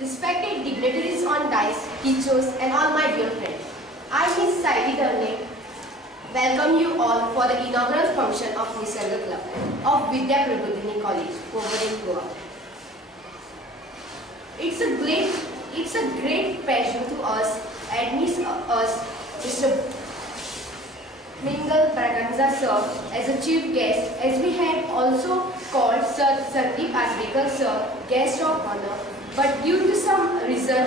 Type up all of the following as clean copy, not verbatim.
respected dignitaries on dais, teachers and all my dear friends. I, Miss Saidi, welcome you all for the inaugural function of Nisarg Club of Vidya Prabodhini College, Prabodhini, Goa. It's a great pleasure to us admit us Mr. Mingal Braganza sir as a chief guest, as we had also called Sir Sandeep Asbekar sir guest of honor, but due to some reason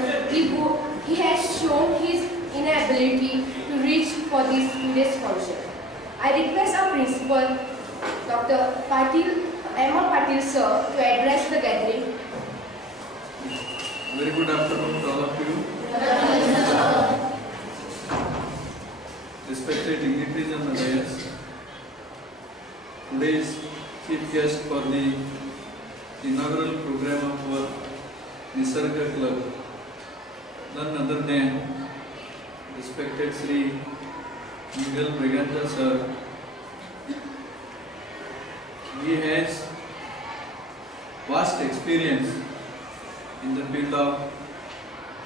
he has shown his inability to reach for this today's function. I request our principal, Dr. Emma Patil sir, to address the gathering. Very good afternoon to all of you. Respected dignitaries and the dais, today's chief guest for the inaugural program of our Nisarg Club, none other than respected Sri Mingal Braganza sir. He has vast experience in the field of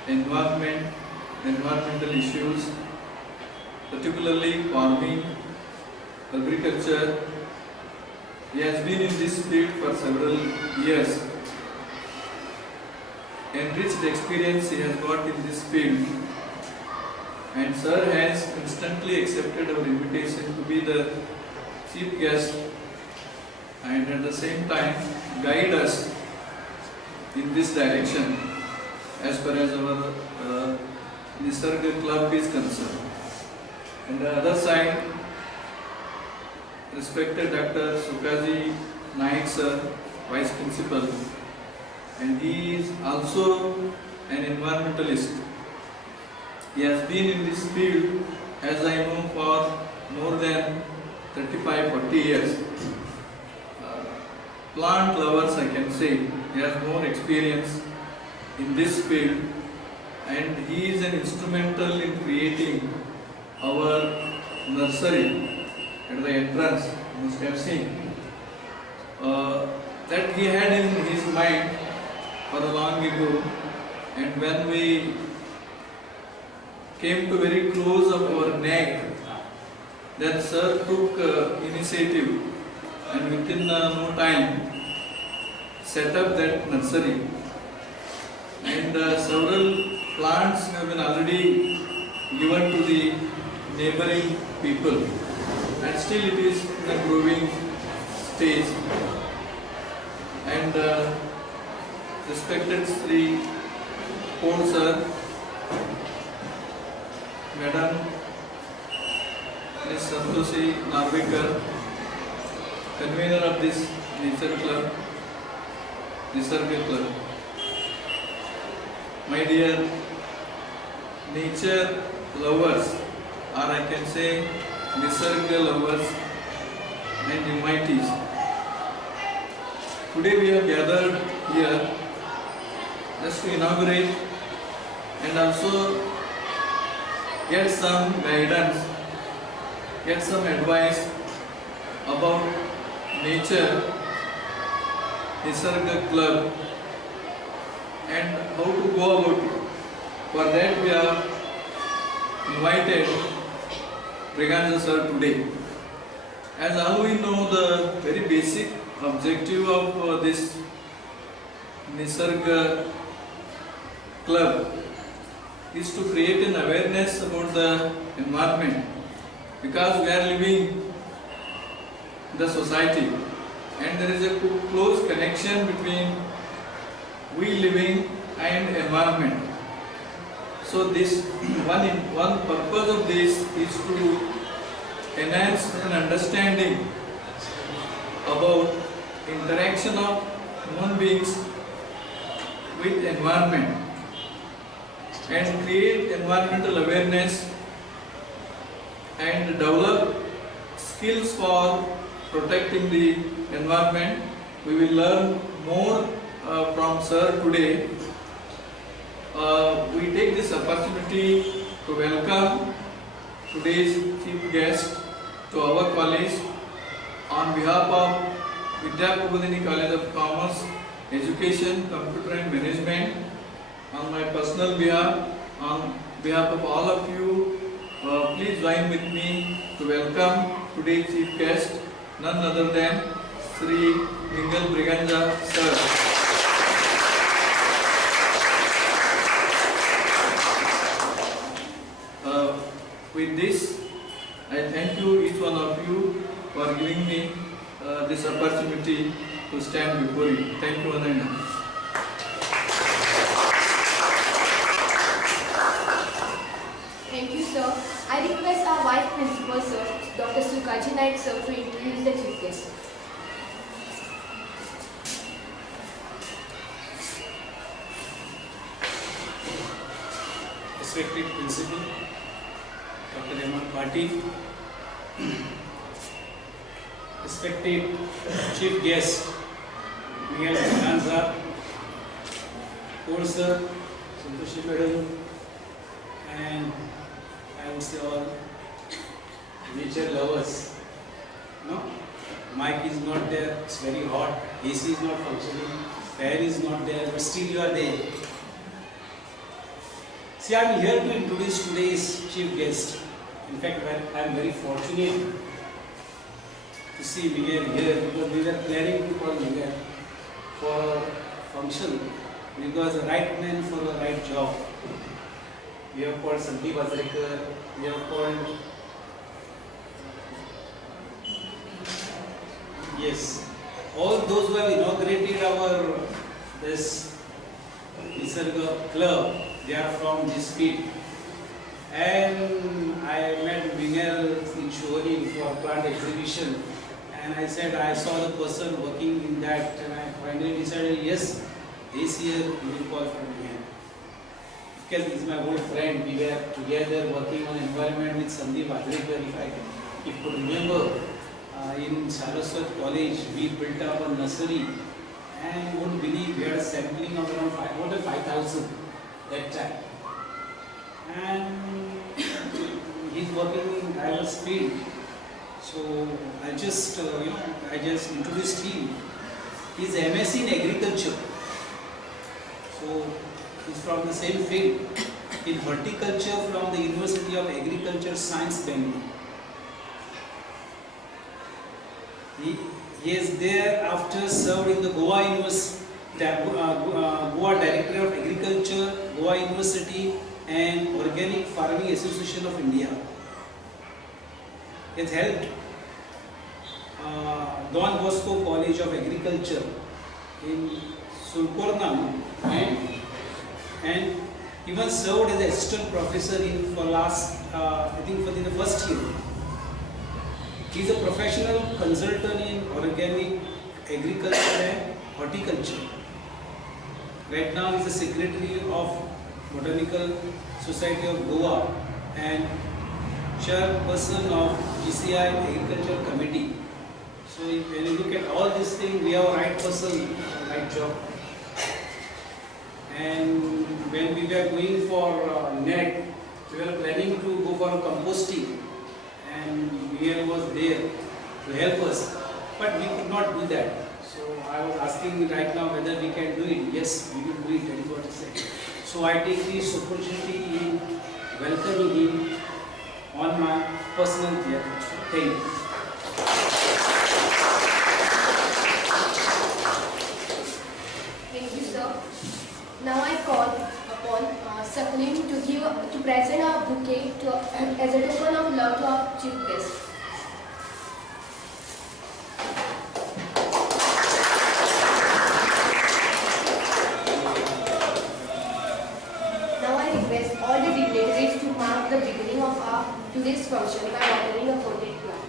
environmental issues, particularly farming, agriculture. He has been in this field for several years. Enriched experience he has got in this field, and sir has instantly accepted our invitation to be the chief guest and at the same time guide us in this direction as far as our Nisarg Club is concerned. And the other side, respected Dr. Sukaji Naik sir, Vice Principal, and he is also an environmentalist. He has been in this field, as I know, for more than 35-40 years. Plant lovers, I can say, he has more experience in this field, and he is an instrumental in creating our nursery at the entrance. You must have seen that he had in his mind for a long ago, and when we came to very close of our neck, that sir took initiative and within no time set up that nursery, and several plants have been already given to the neighboring people, and still it is in a growing stage. And respected Sri Paul sir, Madam Ms. Santoshi Narvekar, convener of this Nisarg Club, my dear nature lovers, or I can say Nisarg lovers and invitees. Today we have gathered here just to inaugurate and also get some guidance, get some advice about nature, Nisarg Club, and how to go about it. For that we have invited Braganza sir today. As all we know, the very basic objective of this Nisarg Club is to create an awareness about the environment, because we are living in the society and there is a close connection between we living and environment. So this one purpose of this is to enhance an understanding about interaction of human beings with environment and create environmental awareness and develop skills for protecting the environment. We will learn more from sir today. We take this opportunity to welcome today's chief guest to our college on behalf of Vidya Prabodhini College of Commerce, Education, Computer and Management, On my personal behalf, on behalf of all of you, please join with me to welcome today's chief guest, none other than Sri Mingal Briganja sir. With this, I thank you, each one of you, for giving me this opportunity to stand before you. Thank you, Ananda. Thank you, sir. I request our Vice Principal, sir, Dr. Sukaji Naik, sir, to introduce the chief guest. Respected Principal, Dr. Rahman Patil, respected Chief Guest, Miguel Briganja, Sir, Santoshi Madam, and I would say all nature lovers. No, mic is not there, it's very hot, AC is not functioning, fan is not there, but still you are there. See, I am here to introduce today's chief guest. In fact, I am very fortunate to see Miguel here because we were planning to call Miguel for a function because the right man for the right job. We have called Sandeep Azrekar, we have called, yes, all those who have inaugurated our this Nisarg club, they are from this field. And I met Miguel in showroom for plant exhibition, and I said I saw the person working in that, and I finally decided yes, this year we will call for Miguel. Because he is my old friend, we were together working on environment with Sandeep Azrekar. If you could remember, in Saraswat College we built up a nursery, and you won't believe we had a sampling of around more than 5,000 that time. And he's working in diverse field. So I just introduced him. He's MSc in agriculture. So he's from the same field in horticulture from the University of Agriculture Science, Bangalore. He is there after served in the Goa University, Goa Director of Agriculture, Goa University, and Organic Farming Association of India. It helped Don Bosco College of Agriculture in Sulpornam, and even served as assistant professor in for last I think for the first year. He is a professional consultant in organic agriculture and horticulture. Right now he is the secretary of Botanical Society of Goa and chairperson of GCI Agriculture Committee. So when you look at all these things, we have a right person, right job. And when we were going for net, we were planning to go for composting, and Miguel was there to help us, but we could not do that. So I was asking right now whether we can do it. Yes, we will do it, that is what he said. So I take this opportunity in welcoming him on my personal care. Thank you. Thank you, sir. Now I call upon Saklim to present a bouquet as a token of love to our chief guest. Now I request all the dignitaries to mark the beginning of our today's function by watering a potted plant.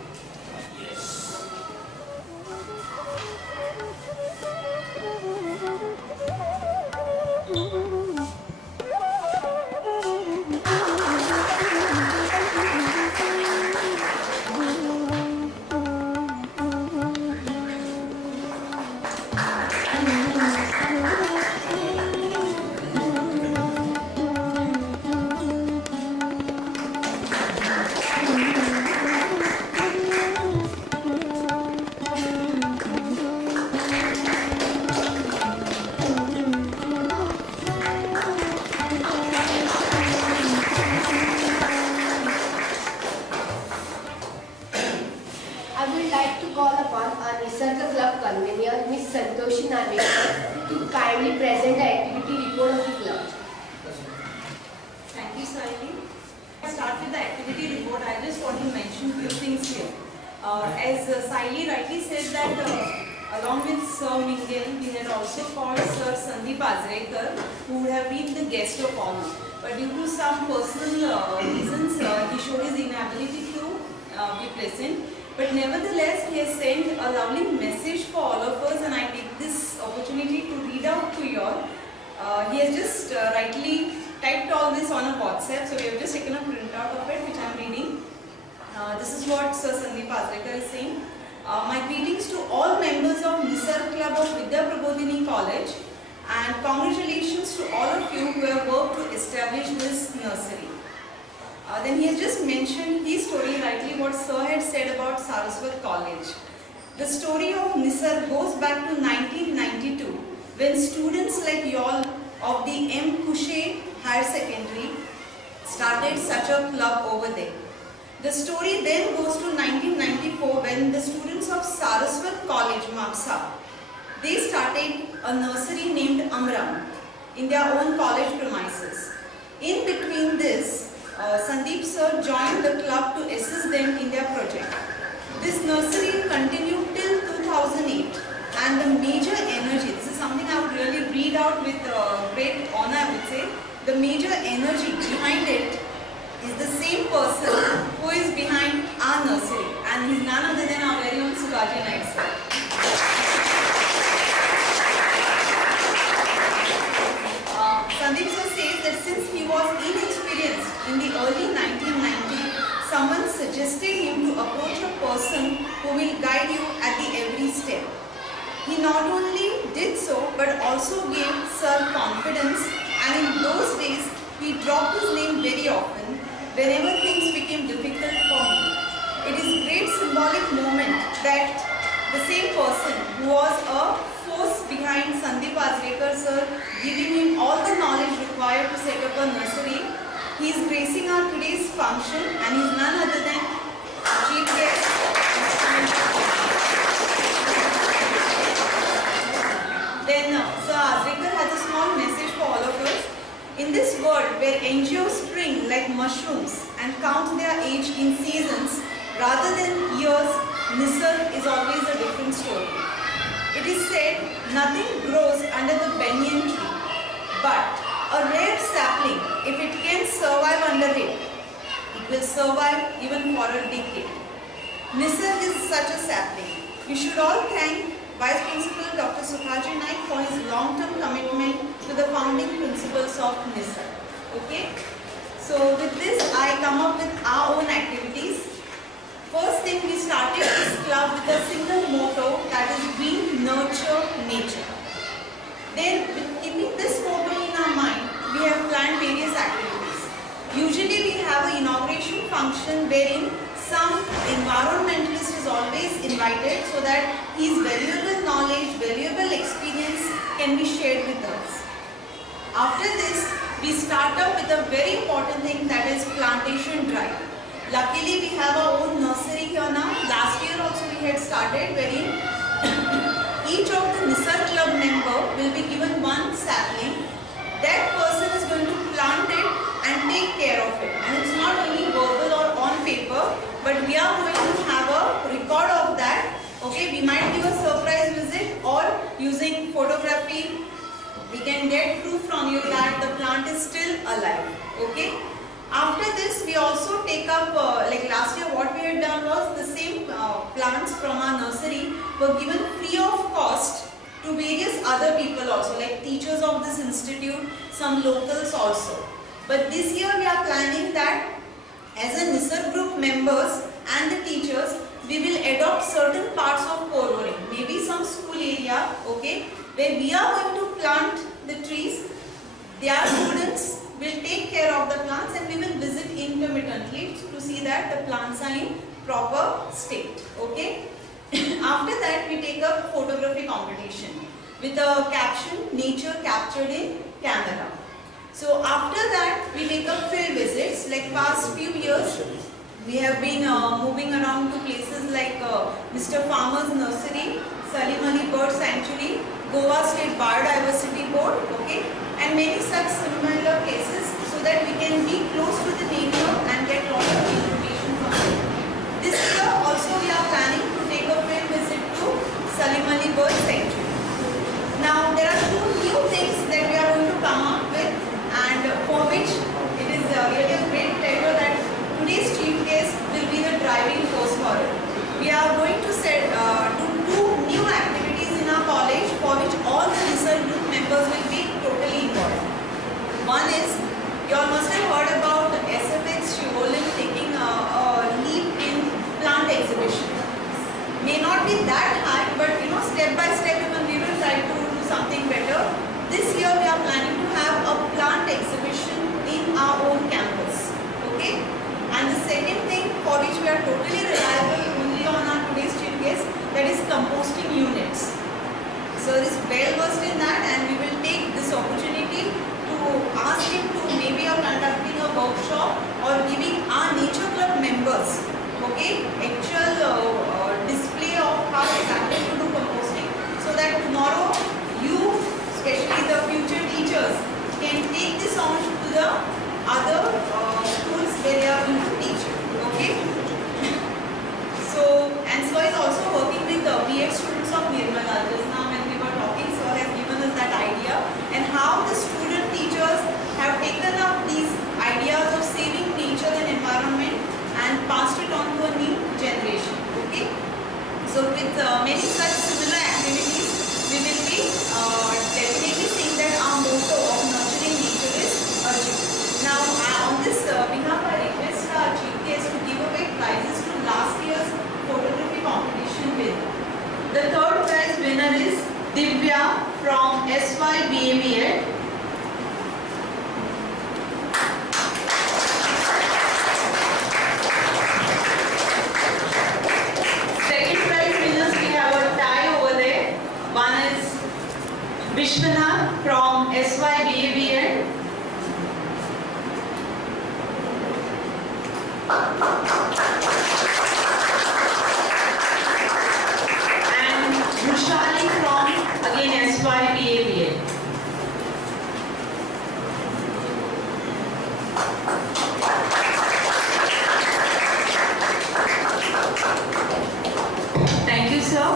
the guest of honor. But due to some personal reasons, he showed his inability to be present. But nevertheless, he has sent a lovely message for all of us, and I take this opportunity to read out to you all. He has just rightly typed all this on a WhatsApp, so we have just taken a printout of it, which I am reading. This is what Sir Sandeep Azrekar is saying. My greetings to all members of Nisarg Club of Vidya Prabodhini College, and congratulations to all of you who have worked to establish this nursery. Then he has just mentioned his story, rightly what Sir had said about Saraswat College. The story of Nisarg goes back to 1992, when students like y'all of the M. Kushe Higher Secondary started such a club over there. The story then goes to 1994, when the students of Saraswat College, Mapsa, they started a nursery named Amram in their own college premises. In between this, Sandeep sir joined the club to assist them in their project. This nursery continued till 2008, and the major energy, this is something I would really read out with great honor, I would say, the major energy behind it is the same person who is behind our nursery, and he is none other than our very own Sukaji Naik sir. Sandeep sir says that since he was inexperienced in the early 1990s, someone suggested him to approach a person who will guide you at the every step. He not only did so, but also gave Sir confidence, and in those days, he dropped his name very often whenever things became difficult for me. It is a great symbolic moment that the same person who was a force behind Sandeep Azrekar sir, giving him all the knowledge required to set up a nursery, he is gracing our today's function, and he is none other than Chief Guest. Then Sir Azrekar has a small message for all of us. In this world where NGOs spring like mushrooms and count their age in seasons rather than years, Nisarg is always a different story. It is said nothing grows under the banyan tree, but a rare sapling, if it can survive under it, it will survive even for a decade. Nisarg is such a sapling. We should all thank Vice Principal Dr. Sukhaji Naik for his long-term commitment to the founding principles of Nisarg. Okay? So with this, I come up with our own activities. First thing, we started this club with a single motto, that is we nurture nature. Then, with keeping this motto in our mind, we have planned various activities. Usually we have an inauguration function wherein some environmentalist is always invited so that his valuable knowledge, valuable experience can be shared with us. After this, we start up with a very important thing, that is plantation drive. Luckily, we have our own nursery here now. Last year also we had started, wherein each of the Nisarg Club member will be given one sapling. That person is going to plant it and take care of it. And it's not only verbal or on paper, but we are going to have a record of that. Okay, we might give a surprise visit, or using photography, we can get proof from you that the plant is still alive. Okay. After this, we also take up, like last year what we had done was the same plants from our nursery were given free of cost to various other people also, like teachers of this institute, some locals also. But this year we are planning that as a Nisarg group members and the teachers, we will adopt certain parts of Kororing, maybe some school area, okay, where we are going to plant the trees. Their students will take care of the plants, and we will visit intermittently to see that the plants are in proper state. Okay. After that, we take up photography competition with a caption, nature captured in camera. So after that, we take up field visits. Like past few years, we have been moving around to places like Mr. Farmer's Nursery, Salim Ali Bird Sanctuary, Goa State Biodiversity Board, okay, and many such similar places, so that we can be close to the nature and get lot of information from it. This year also we are planning to take a field visit to Salim Ali Bird Sanctuary. Now there are two new things that we are going to come up with, You all must have heard about SFX Shivolin taking a leap in plant exhibition. May not be that high, but step by step we will try to do something better. This year we are planning to have a plant exhibition in our own campus. Okay? And the second thing for which we are totally reliable only on our today's chief guest, that is composting units. Sir is well versed in that, and we will take this opportunity to ask him to maybe conducting a workshop or giving our nature club members, okay, actual display of how exactly to do composting, so that tomorrow you, especially the future teachers, can take this on to the other schools where they are going to teach. Okay. So, and sir is also working with the B.Ed students of Nirmala. Just now when we were talking, sir has given us that idea, and how the student teachers have taken up these ideas of saving nature and environment and passed it on to a new generation. Okay. So with many such similar activities, we will be definitely seeing that our motto of nurturing nature is achieved. Now on this behalf, I request our chief guest to give away prizes to last year's photography competition winner. The third prize winner is Vidya from SYBABL. Second prize winners, we have a tie over there. One is Vishwanath from SYBABL. And Rushali from again SYBABL. Thank you, sir.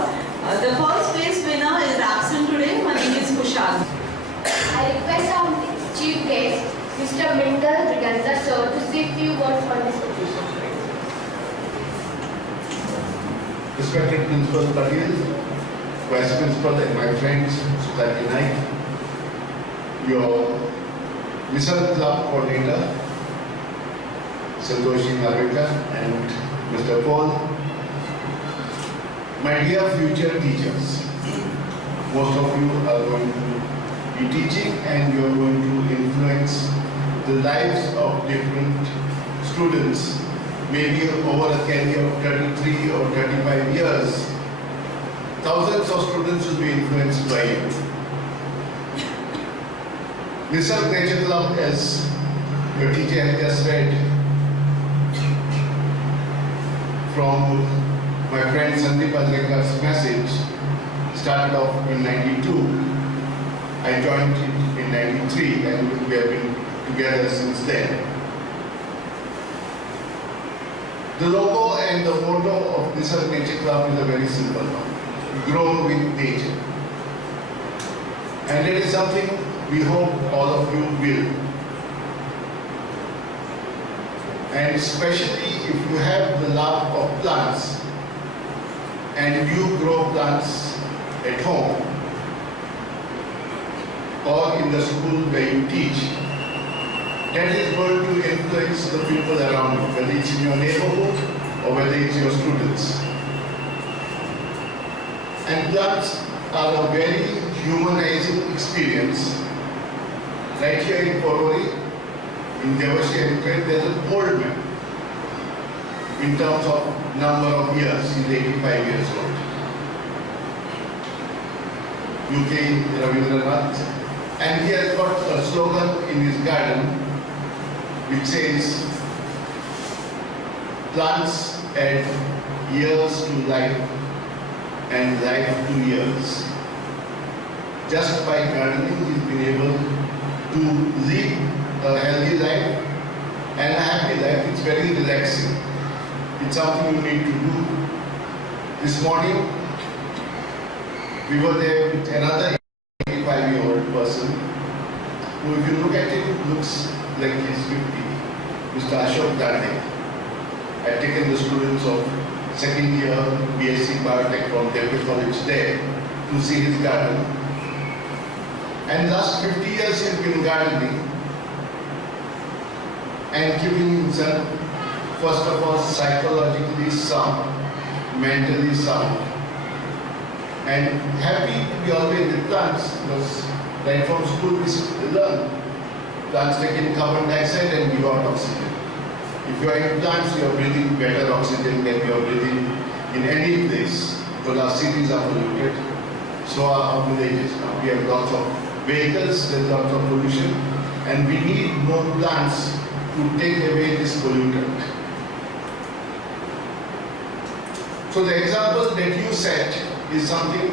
The first place winner is absent today. Her name is Kushal. I request our chief guest, Mr. Mindal Briganta sir, to say a few words on this occasion. Respected Principal Patil, Vice Principal and my friends, Society Night, your Nisarg Club Coordinator, Santoshi Narvekar and Mr. Paul, my dear future teachers, most of you are going to be teaching and you are going to influence the lives of different students, maybe over a career of 33 or 35 years. Thousands of students will be influenced by you. Nisarg Nature Club, as your teacher has just read from my friend Sandeep Adrekar's message, started off in 92. I joined it in 93 and we have been together since then. The logo and the motto of Nisarg Nature Club is a very simple one: grow with nature. And it is something we hope all of you will. And especially if you have the love of plants and you grow plants at home or in the school where you teach, that is going to influence the people around you, whether it's in your neighborhood or whether it's your students. And plants are a very humanizing experience. Right here in Porori, in Devashi and there's an old man. In terms of number of years, he's 85 years old. UK Ravindranath, and he has got a slogan in his garden which says, plants add years to life and life to years. Just by gardening, he's been able to live a healthy life and a happy life. It's very relaxing. It's something you need to do. This morning, we were there with another 85-year-old person who, if you look at him, looks like he's 50. Mr. Ashok Dande had taken the students of second year BSc Biotech from Devi College there to see his garden. And last 50 years he's been gardening. and keeping himself, first of all, psychologically sound, mentally sound, and happy to be always with plants, because right from school we learn plants take in carbon dioxide and give out oxygen. If you are in plants, you are breathing better oxygen than you are breathing in any place, because our cities are polluted, so are our villages. Now we have lots of vehicles, there's lots of pollution, and we need more plants to take away this pollutant. So the example that you set is something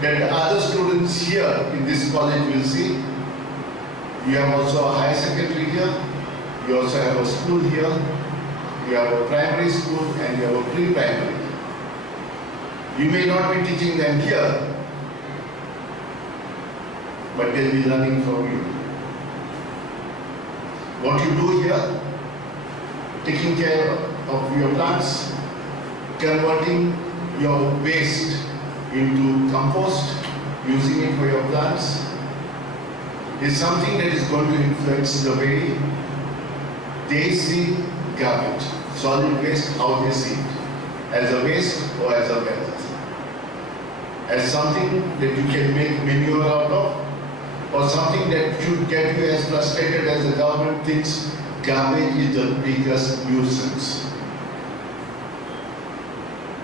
that the other students here in this college will see. You have also a high secondary here, you also have a school here, you have a primary school and you have a pre-primary. You may not be teaching them here, but they'll be learning from you. What you do here, taking care of your plants, converting your waste into compost, using it for your plants, is something that is going to influence the way they see garbage, solid waste, how they see it, as a waste or as a wealth, as something that you can make manure out of, or something that should get you as frustrated as the government thinks garbage is the biggest nuisance.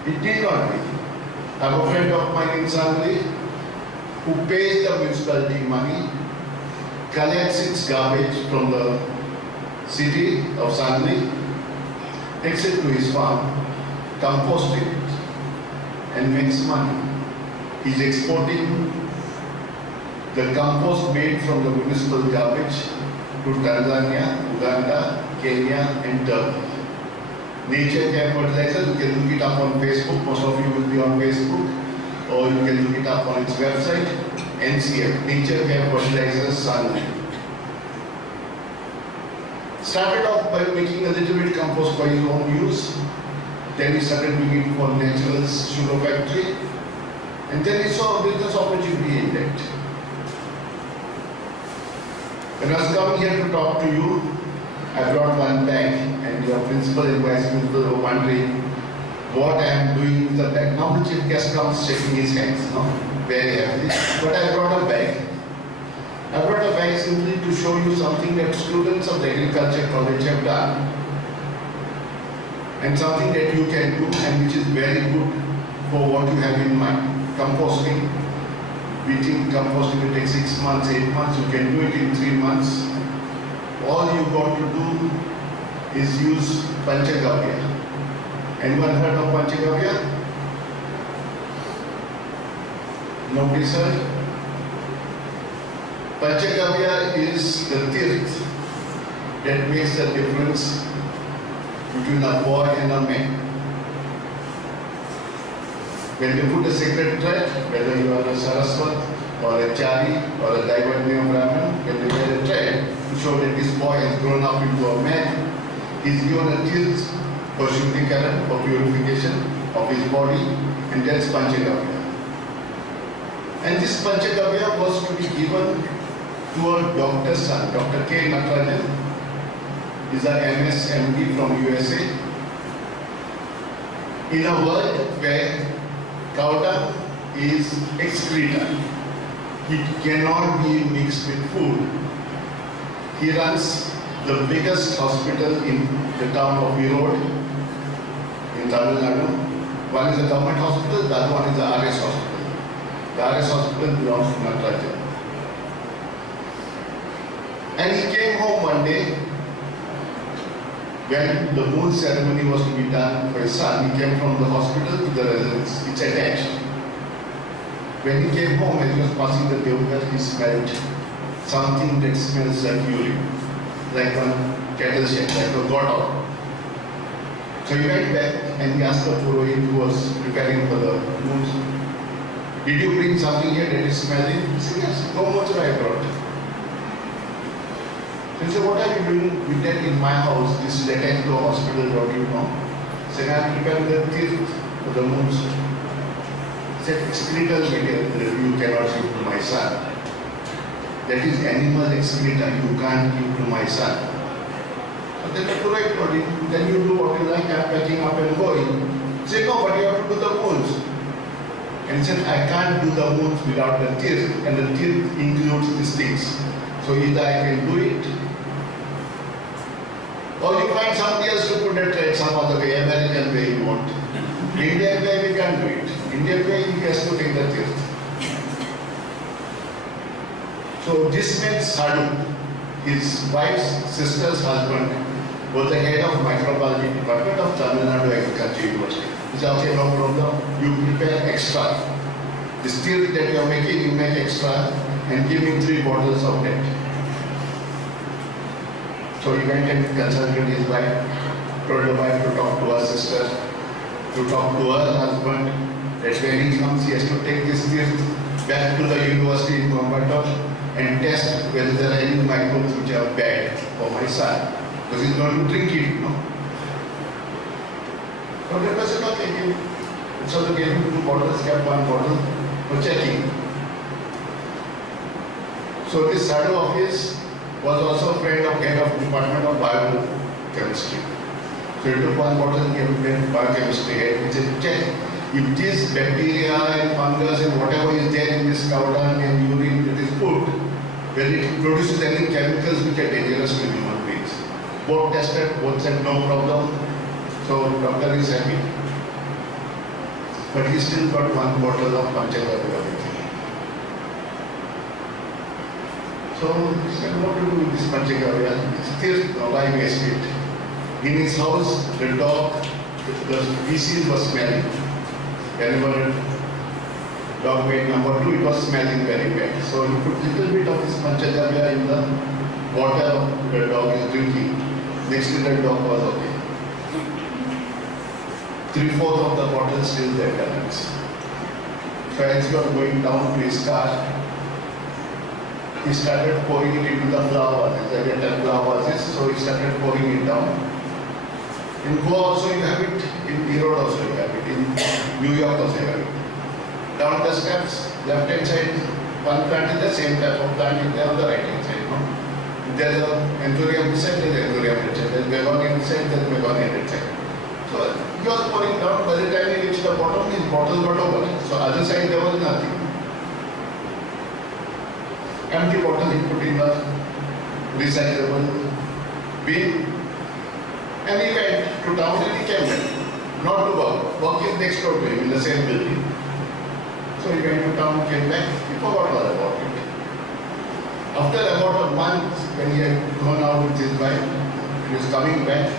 It need not be. I have a friend of mine in Sangli who pays the municipality money, collects its garbage from the city of Sangli, takes it to his farm, composting it, and makes money. He's exporting the compost made from the municipal garbage to Tanzania, Uganda, Kenya, and Turkey. Nature Care Fertilizer, you can look it up on Facebook, most of you will be on Facebook, or you can look it up on its website, NCF, Nature Care Fertilizers Sangli. Started off by making a little bit compost for his own use, then he started doing it for Natural's sugar factory, and then he saw a business opportunity in that. When I was coming here to talk to you, I brought one bag, and your principal and vice principal were wondering what I am doing with the bag. Now the chief guest comes shaking his hands, no? Very happily. But I brought a bag. I brought a bag simply to show you something that students of the agriculture college have done, and something that you can do and which is very good for what you have in mind. Composting. We think composting will take 6 months, 8 months. You can do it in 3 months. All you got to do is use Panchagavya. Anyone heard of Panchagavya? Nobody, sir? Panchagavya is the tirth that makes the difference between a boy and a man. When you put a sacred thread, whether you are a Saraswat or a Chari or a Daivatmya Brahmin, when you wear a thread to show that this boy has grown up into a man, he is given a tirth for Shuddhikaran, for purification of his body, and that's Panchagavya. And this Panchagavya was to be given to a doctor's son, Dr. K. Natarajan. He's an MS MD from USA. In a world where cow dung is excreta, it cannot be mixed with food. He runs the biggest hospital in the town of Erode in Tamil Nadu. One is a government hospital, the other one is the RS hospital. The RS hospital belongs to Natarajan. And he came home one day when the moon ceremony was to be done for his son. He came from the hospital to the residence. It's attached. When he came home, as he was passing the Deoghar, he smelled something that smells like urine, like one cattle shed, like a goat. So he went back and he asked the Purohit who was preparing for the moon, "Did you bring something here that is smelling?" He said, "Yes, no more I brought." So he said, "What are you doing with that in my house? This is attached to a hospital, what do you know?" He said, "I am preparing the tirth for the moon." He said, "Excretal material that you cannot give to my son. That is animal excreta, you can't give to my son." So then the Purite told him, then you do what you like, I'm packing up and going. He said, no, but you have to do the moons. And he said, I can't do the moons without the teeth, and the teeth includes these things. So either I can do it, or you find somebody else to put it at some other way, American way you want. Indian way we can't do it. Indian way he has to take the teeth. So this meant Sadhu, his wife's sister's husband, was the head of microbiology department of Tamil Nadu Agriculture University. He said, okay, no problem, you prepare extra. The teeth that you are making, you make extra and give me 3 bottles of that. So he went and consulted his wife, told the wife to talk to her sister, to talk to her husband, that when he comes he has to take this teeth back to the university in Coimbatore and test whether there are any microbes which are bad for my son, because he's going to drink it, no? So the person, okay, so they gave him 2 bottles, kept 1 bottle for checking. So this Sadhu of his was also a friend of head of department of biochemistry. So he took 1 bottle and gave him biochemistry head. He said, check if this bacteria and fungus and whatever is there in this cow dung and urine that is put, when it produces any chemicals which are dangerous to human beings. Both tested, both said no problem. So doctor is happy. But he still got 1 bottle of Panchagavya. So he said, what to do with this Panchagavya? Still, why waste it? In his house, the dog, the feces was smelling. Whenever dog made number 2, it was smelling very bad. So he put little bit of this Panchagavya in the water the dog is drinking. Next to the dog was okay. 3/4 of the bottle still there balance. So as he was going down to his car, he started pouring it into the flower. There were 10 flowers, so he started pouring it down. In Goa also you have it, in Erode also you have it, in New York also you have it. Down the steps, left hand side, one plant is the same type of plant is there on the right hand side. No? There's a anthurium this side, there's anthurium that side, there's begonia this side, there's begonia that side. So he was pouring down, by the time he reached the bottom, his bottle got over. So other side there was nothing. Empty bottle he put in the recyclable bin, and he went to town and he came back. Not to work. Work is next door to him in the same building. So he went to town, came back, he forgot all about it. After about a month, when he had gone out with his wife, he was coming back,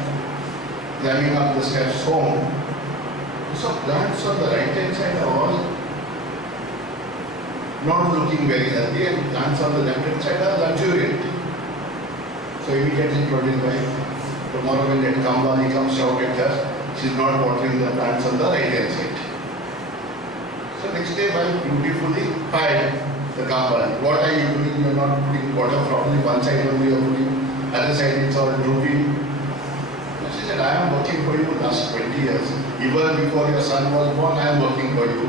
climbing up the steps home. So plants on the right hand side are all not looking very healthy, and plants on the left hand side are luxuriant. So immediately told his wife, tomorrow when that Kambali comes, shout at her, she's not watering the plants on the right hand side. So next day, wife beautifully fired the Kambali. What are you doing? You are not putting water properly. One side only you are putting, other side it's all drooping. She said, I am working for you last 20 years. Even before your son was born, I am working for you.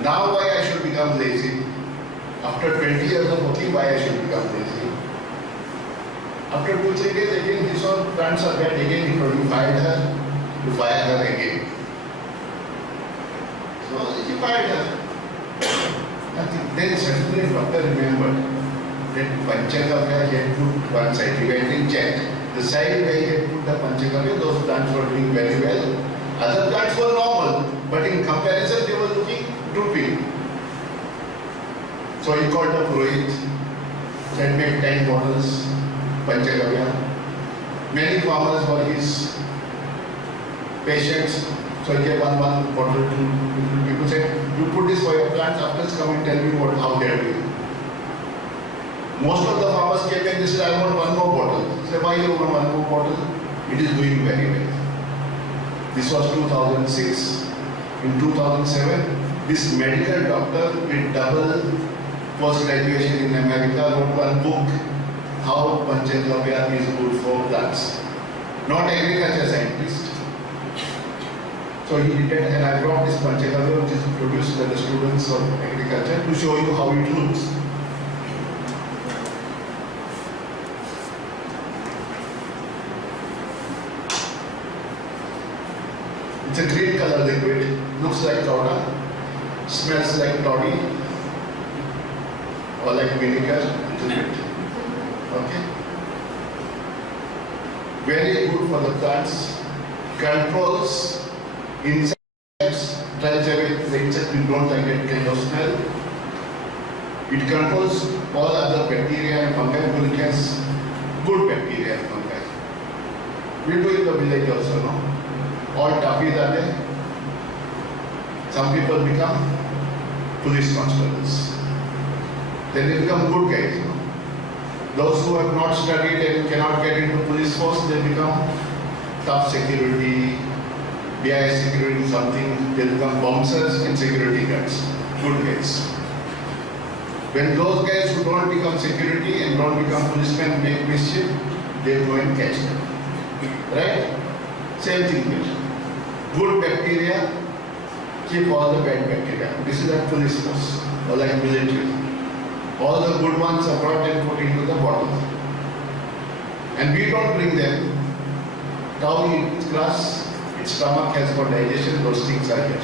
Now why I should become lazy? After 20 years of working, why I should become lazy? After 2-3 days, again he saw plants are bad. Again he told you fired her, you fire her again. So he fired her. Then suddenly the doctor remembered that Panchagavya he had put one side. He went and checked. The side where he had put the Panchagavya, those plants were doing very well. Other plants were normal, but in comparison they were looking drooping. So he called the Purohit, said make 10 bottles Panchagavya. Many farmers were his patients, so he gave one bottle to people. Said, you put this for your plants, after come and tell me how they are doing. Most of the farmers came and they said, I want 1 more bottle. He said, why you want 1 more bottle? It is doing very well. This was 2006. In 2007, this medical doctor with double post-graduation in America wrote one book, How Panchagavya is Good for Plants. Not agriculture scientist. So he did it, and I brought this Panchagavya which is produced by the students of agriculture to show you how it looks. It's a green color liquid, looks like powder, smells like toddy or like vinegar, little bit. Okay? Very good for the plants. Controls insects, drives away the insect you don't like that kind of smell. It controls all other bacteria and fungi, because it has good bacteria and fungi. We do in the village also, no? All tafis are there. Some people become police constables. Then they become good guys, you know? Those who have not studied and cannot get into police force, they become tough security, BIS security something, they become bouncers and security guards, good guys. When those guys who don't become security and don't become policemen make mischief, they go and catch them. Right? Same thing here. Good bacteria keep all the bad bacteria. This is like police force or like military. All the good ones are brought and put into the bottle. And we don't bring them. Cow eats grass, its stomach has got digestion, those things are here.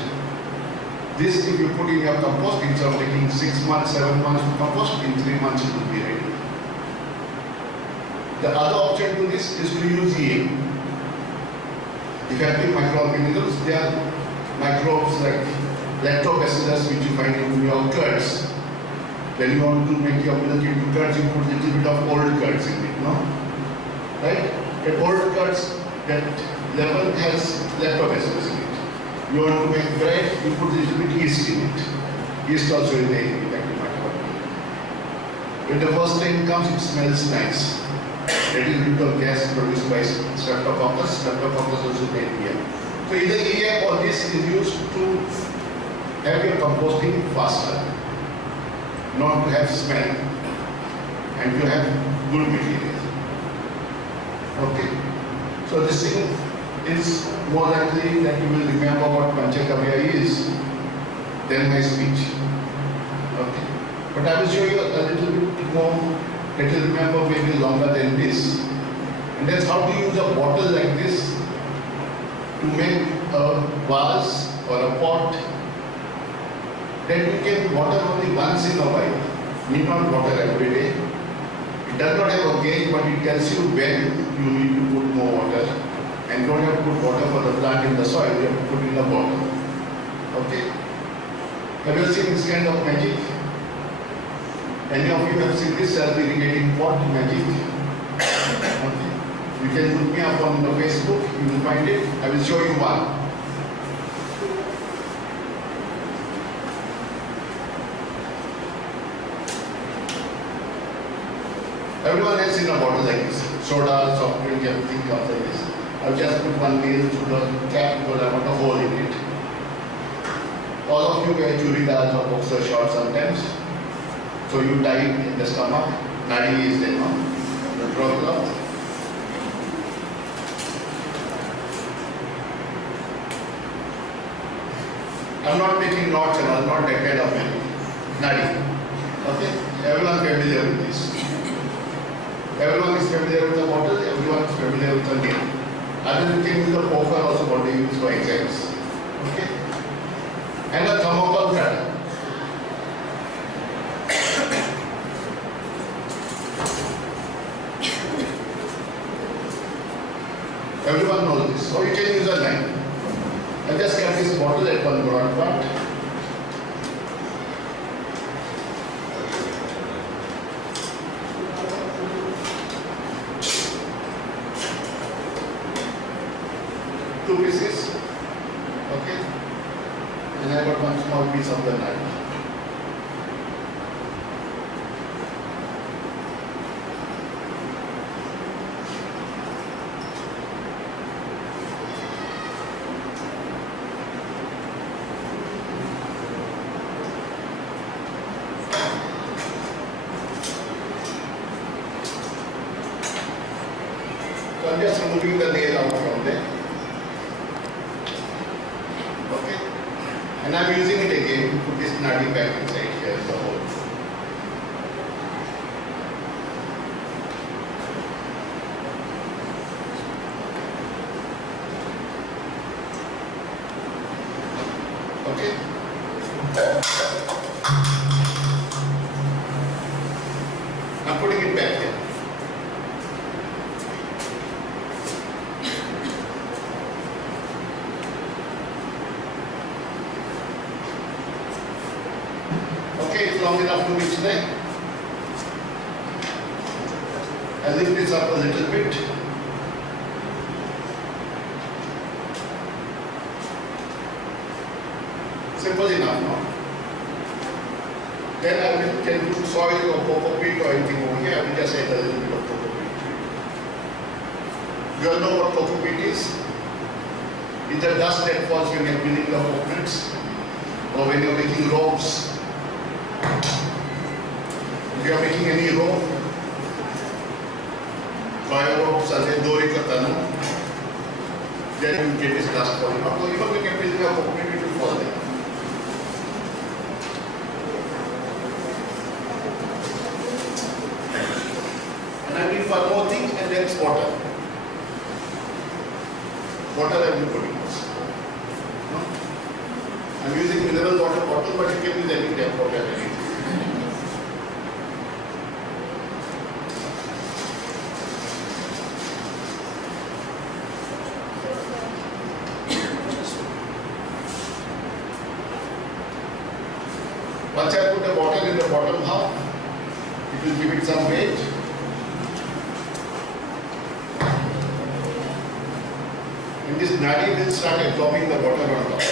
This, if you put in your compost, instead of taking 6 months, 7 months to compost, in 3 months it will be ready. The other option to this is to use EA. Effective microorganisms, they are microbes like lactobacillus, which you find in your curds. When you want to make your milk into curds, you put a little bit of old curds in it, no? Right? That old curds, that level has lactobacillus in it. You want to make bread, you put a little bit yeast in it. Yeast also is a effective microorganism. When the first time comes, it smells nice. That is due to gas produced by streptococcus. Streptococcus also made here. So either EM or this is used to have your composting faster, not to have smell, and to have good material. Okay. So this thing is more likely that you will remember what Panchakavya is than my speech. Okay. But I will show you a little bit more. That you remember maybe longer than this. And that's how to use a bottle like this to make a vase or a pot that you can water only once in a while. Need not water every day. It does not have a gauge, but it tells you when you need to put more water. And don't have to put water for the plant in the soil, you have to put in a bottle. Okay? Have you seen this kind of magic? Any of you have seen this self-irrigating pot magic? Okay. You can look me up on the Facebook, you will find it. I will show you one. Everyone has seen a bottle like this. Soda, soft drink, everything comes like this. I've just put one nail through the cap because I want a hole in it. All of you wear churidars or boxer shorts sometimes. So you tie it in the stomach, nadi is there, no? The drop cloth. I'm not making knots and I'm not that kind of man. Nadi. Okay? Everyone familiar with this. Everyone is familiar with the bottle, everyone is familiar with the nail. Other thing with the poker also what they use for exams. Okay? And a thermocol cutter. Everyone knows this. So you can use a knife. I just get this bottle at one broad part. Two pieces. Okay. And I got one small piece of the knife. So I'm just removing the nail out from there. Okay. And I'm using it again to put this nadi back inside here in the hole. Okay? I'm putting it back here. Okay, it's long enough to reach there. I lift this up a little bit. Simple enough now. Then I will can put soil or cocoa peat or anything over here. I will just add a little bit of cocoa peat. You all know what cocoa peat is? It's the dust that falls when you are building the coconuts or when you are making ropes. If you are making any rope, wire ropes, or dori katana, then you get this dust falling out. So even when you are building a coconut, it will fall there. I need one more thing, and then it's water. Water I will put in this. No? I'm using mineral water bottle, but you can use any tap water. Once I put the water in the bottom half, it will give it some weight. And this nadi will start absorbing the water on top.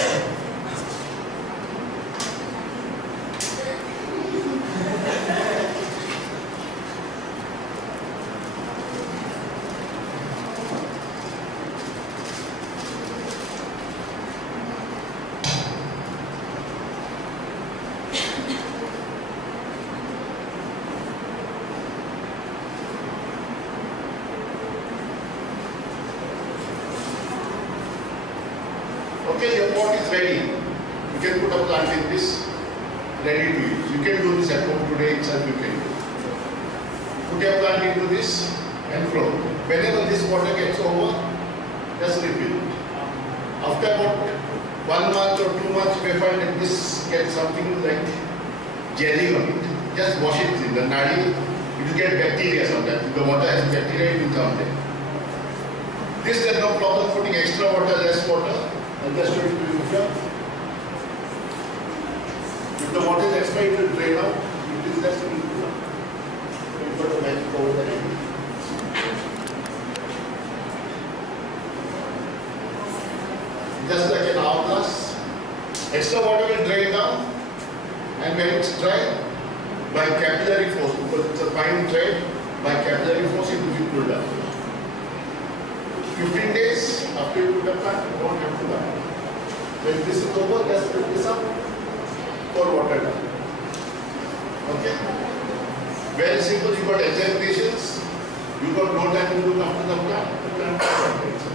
Okay, your pot is ready. You can put a plant in this, ready to use. You can do this at home today itself, you can do. Put your plant into this and flow. Whenever this water gets over, just refill it. After about 1 month or 2 months, you may find that this gets something like jelly on it. Just wash it in the nadi. It will get bacteria sometimes. If the water has bacteria, it will come there. This there's no problem putting extra water, less water. I'll just show it to you here. If the water is extra, it will drain out. If it is less, it will drain out. You put the magic over there. Just like an hourglass. Extra water will drain down, and when it's dry, by capillary force, because it's a fine thread, by capillary force it will be pulled up. 15 days after you put the plant, you don't have to lie. When this is over, just put this up for water down. Okay? Very simple, you got examinations, you got no time to look after the plant, the plant will come itself.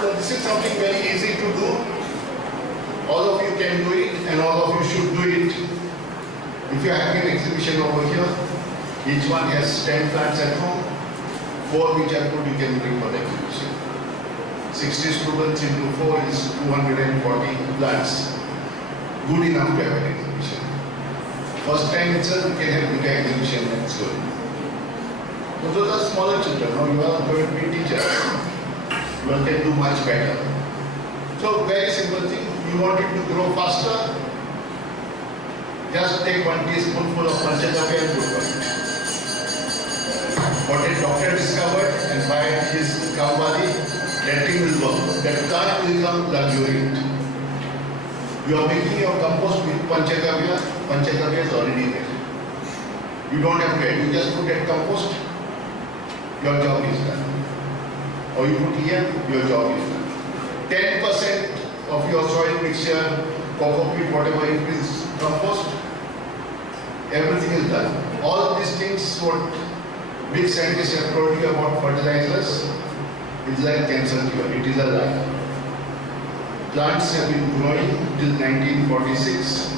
So this is something very easy to do. All of you can do it and all of you should do it. If you are having an exhibition over here, each one has 10 plants at home, 4 which I put you can bring for the exhibition. 60 students into 4 is 240 plants. Good enough to have an exhibition. First time itself you can have bigger exhibition, that's good. So those are smaller children, now you are going to be teachers. You all can do much better. So very simple thing. You want it to grow faster, just take 1 teaspoonful of panchagavya and put one. What a doctor discovered and by his Kavali, that thing will work. That plant will become luxuriant. You are making your compost with panchagavya, panchagavya is already there. You don't have to add, you just put that compost, your job is done. Or you put here, your job is done. 10% of your soil mixture, cocoa peat, whatever it is, compost, everything is done. All of these things, what big scientists have told you about fertilizers, is like cancer cure. It is a lie. Plants have been growing till 1946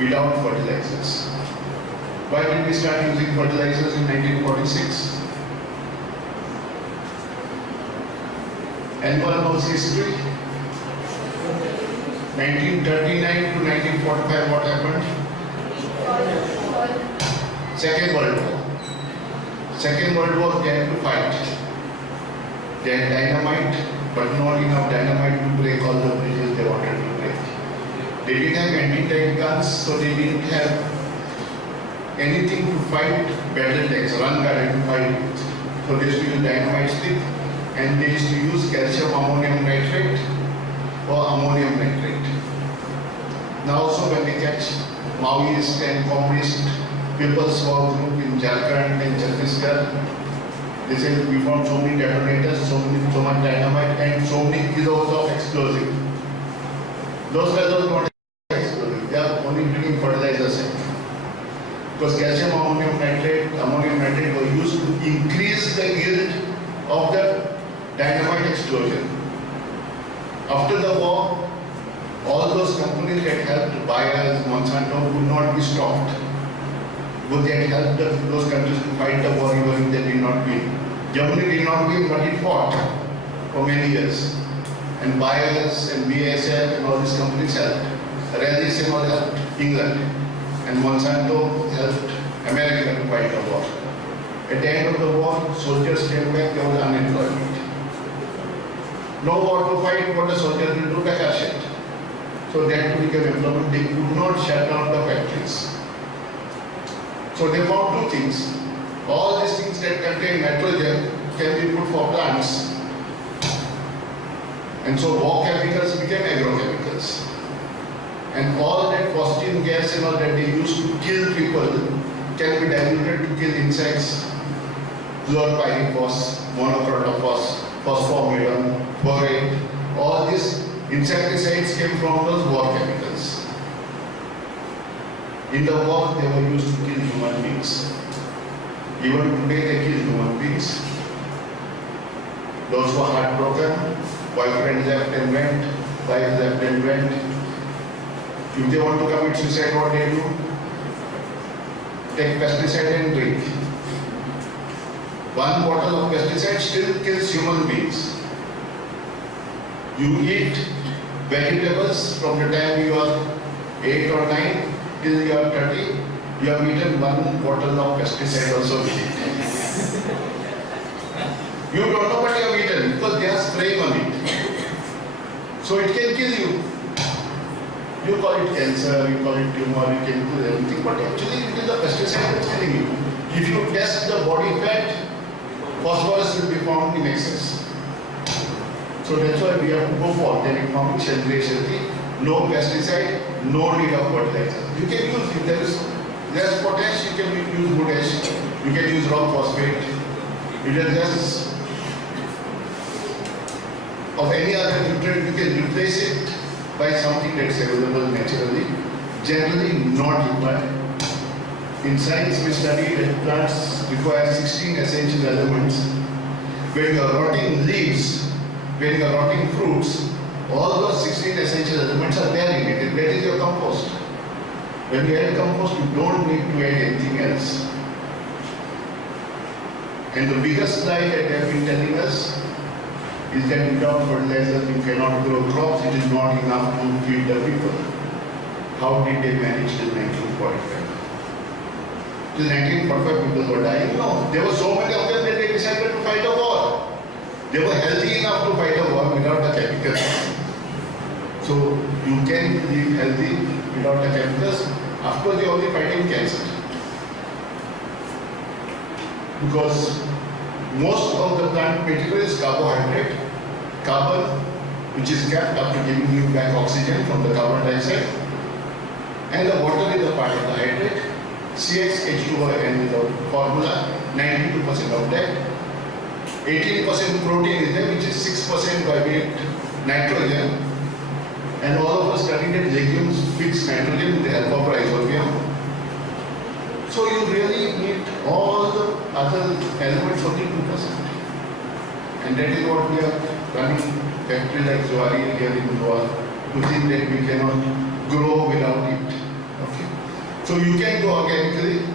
without fertilizers. Why did we start using fertilizers in 1946? Anyone knows history? 1939 to 1945, what happened? Second World War. Second World War, they had to fight. They had dynamite, but not enough dynamite to break all the bridges they wanted to break. They didn't have anti-tank guns, so they didn't have anything to fight battle tanks, run guard to fight with. So they used to use dynamite stick, and they used to use calcium ammonium nitrate or ammonium nitrate. Now also when they catch Maoist and Communist People's War Group in Jharkhand and Chhattisgarh, they say we found so many detonators, so much dynamite and so many kilos of explosive. Those guys are not explosive, they are only bringing fertilizers. Because calcium ammonium nitrate were used to increase the yield of the dynamite explosion. After the war, all those companies that helped Bayer, Monsanto could not be stopped. But they had helped those countries to fight the war even if they did not win. Germany did not win, but it fought for many years. And Bayer's and BASF and all these companies helped. Rallis and all helped England. And Monsanto helped America to fight the war. At the end of the war, soldiers came back, there was unemployment. No war to fight, what the soldiers will do? Back shit. So they had to become employment. They could not shut down the factories. So they found two things. All these things that contain nitrogen can be put for plants. And so war chemicals became agrochemicals. And all that phosphine gas and all that they used to kill people can be diluted to kill insects. Chlorpyrifos, monocrotophos, phosphomidone, borate. All these insecticides came from those war chemicals. In the war, they were used to kill human beings. Even today, they kill human beings. Those who are heartbroken, boyfriend left and went, wife left and went. If they want to commit suicide, what they do? Take pesticide and drink. One bottle of pesticide still kills human beings. You eat vegetables from the time you are 8 or 9 till you are 30, you have eaten one bottle of pesticide also. You don't know what you have eaten because they are spraying on it. So it can kill you. You call it cancer, you call it tumor, you can do everything, but actually it is a pesticide that's killing you. If you test the body fat, phosphorus will be found in excess. So that's why we have to go for organic farming, no pesticide, no need of fertilizer. You can use, if there is less potash, you can use potash, you can use rock phosphate. If there is less of any other nutrient, you can replace it by something that is available naturally, generally not required. In science, we study that plants require 16 essential elements. When you are rotting leaves, when you are rotting fruits, all those 16 essential elements are there in it. That is your compost. When you add compost, you don't need to add anything else. And the biggest lie that they have been telling us is that without fertilizer you cannot grow crops, it is not enough to feed the people. How did they manage till 1945? Till 1945 people were dying? No. There were so many of them that they decided to fight a war. They were healthy enough to fight a war without the chemicals. So you can live healthy without the chemicals. Of course, you're only fighting cancer. Because most of the plant material is carbohydrate, carbon, which is kept after giving you back oxygen from the carbon dioxide, and the water is a part of the hydrate. CxH2n is the formula, 92% of that. 18% protein is there, which is 6% by weight nitrogen. And all of us studied that legumes fix nitrogen with the help of rhizobium. So you really need all the other elements only 2%. And that is what we are running factory like Zuari here in Goa to think that we cannot grow without it. Okay. So you can go organically,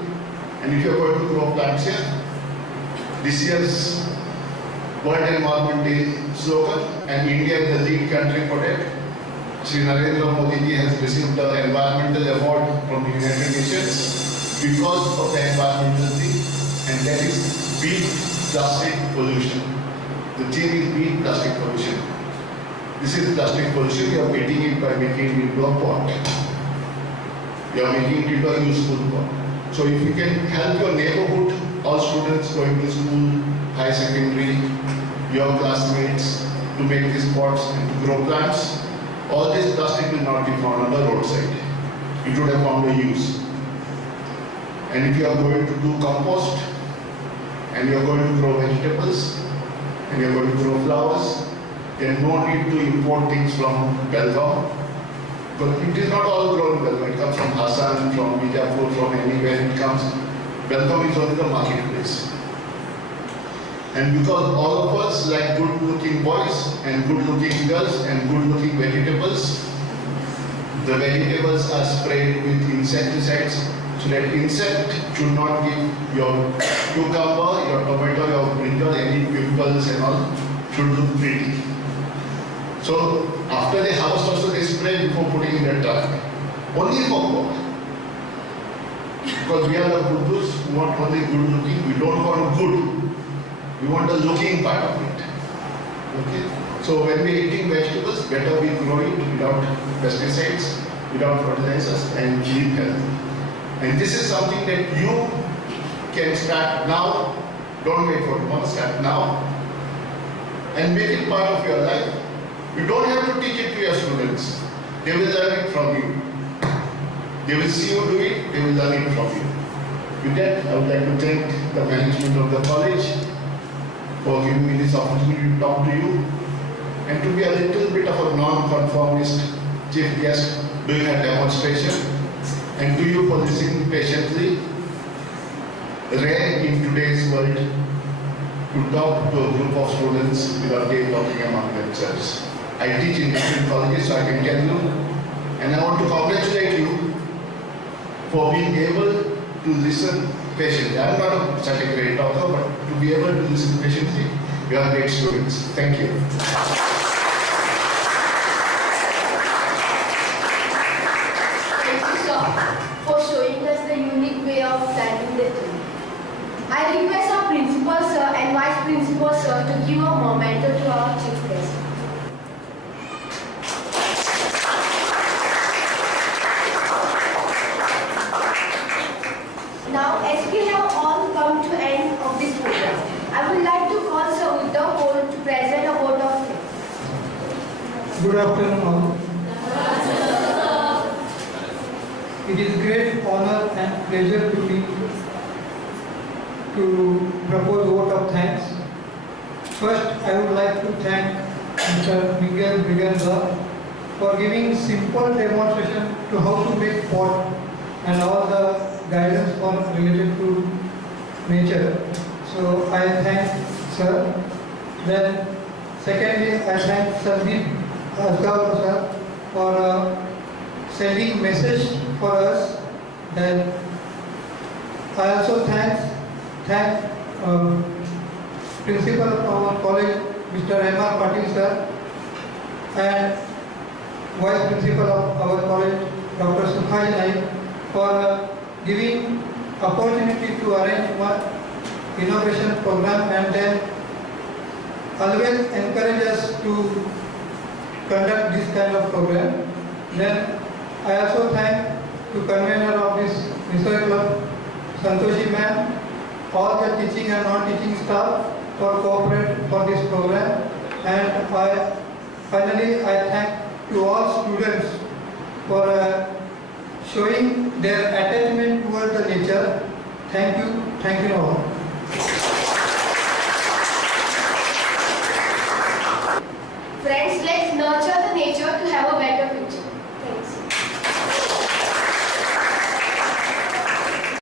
And if you are going to grow plants here, this year's World Environment Day slogan, and India is the lead country for it. Shri Narendra Modi ji has received the environmental award from the United Nations because of the environmental thing, and that is beat plastic pollution. The theme is beat plastic pollution. This is plastic pollution. You are beating it by making it into a pot. You are making it into a useful pot. So if you can help your neighborhood, all students going to school, high secondary, your classmates, to make these pots and to grow plants, all this plastic will not be found on the roadside. It would have found a use. And if you are going to do compost, and you are going to grow vegetables, and you are going to grow flowers, then no need to import things from Belgaum. Because it is not all grown in Belgaum. It comes from Hassan, from Vidya, from anywhere it comes. Belgaum is only the marketplace. And because all of us like good-looking boys and good-looking girls and good-looking vegetables, the vegetables are sprayed with insecticides, so that insect should not give your cucumber, your tomato, your brinjal any pimples and all, should look pretty. So after they harvest also they spray before putting in the truck. Only for God. Because we are the Buddhas who want only good-looking, we don't want good. We want the looking part of it. Okay? So when we are eating vegetables, better we grow it without pesticides, without fertilizers, and live healthy. And this is something that you can start now. Don't wait for tomorrow, start now. And make it part of your life. You don't have to teach it to your students. They will learn it from you. They will see you do it, they will learn it from you. With that, I would like to thank the management of the college for giving me this opportunity to talk to you and to be a little bit of a non-conformist chief guest doing a demonstration, and to you for listening patiently. Rare in today's world to talk to a group of students without them talking among themselves. I teach in different colleges, so I can tell you, and I want to congratulate you for being able to listen patiently. I am not such a great talker, but to be able to listen patiently, you are great students. Thank you. Thank you, sir, for showing us the unique way of planting the tree. I request our principal, sir, and vice principal, sir, to give a memento to our chief guest. Now, as we have all come to end of this program, I would like to call Sir Vidya to present a vote of thanks. Good afternoon all. It is great honor and pleasure to me to propose a vote of thanks. First, I would like to thank Mr. Miguel Briganza for giving simple demonstration to how to make pot and all the guidance for related to nature. So I thank sir. Then secondly, I thank Sandeep sir for sending message for us. Then I also thank principal of our college, Mr. M.R. Patil sir, and vice principal of our college, Dr. Sukhai Naik, for giving opportunity to arrange one inauguration program, and then always encourage us to conduct this kind of program. Then I also thank the convener of this Nisarg Club, Santoshi ma'am, all the teaching and non-teaching staff for cooperate for this program, and finally I thank to all students for showing their attachment towards the nature. Thank you all.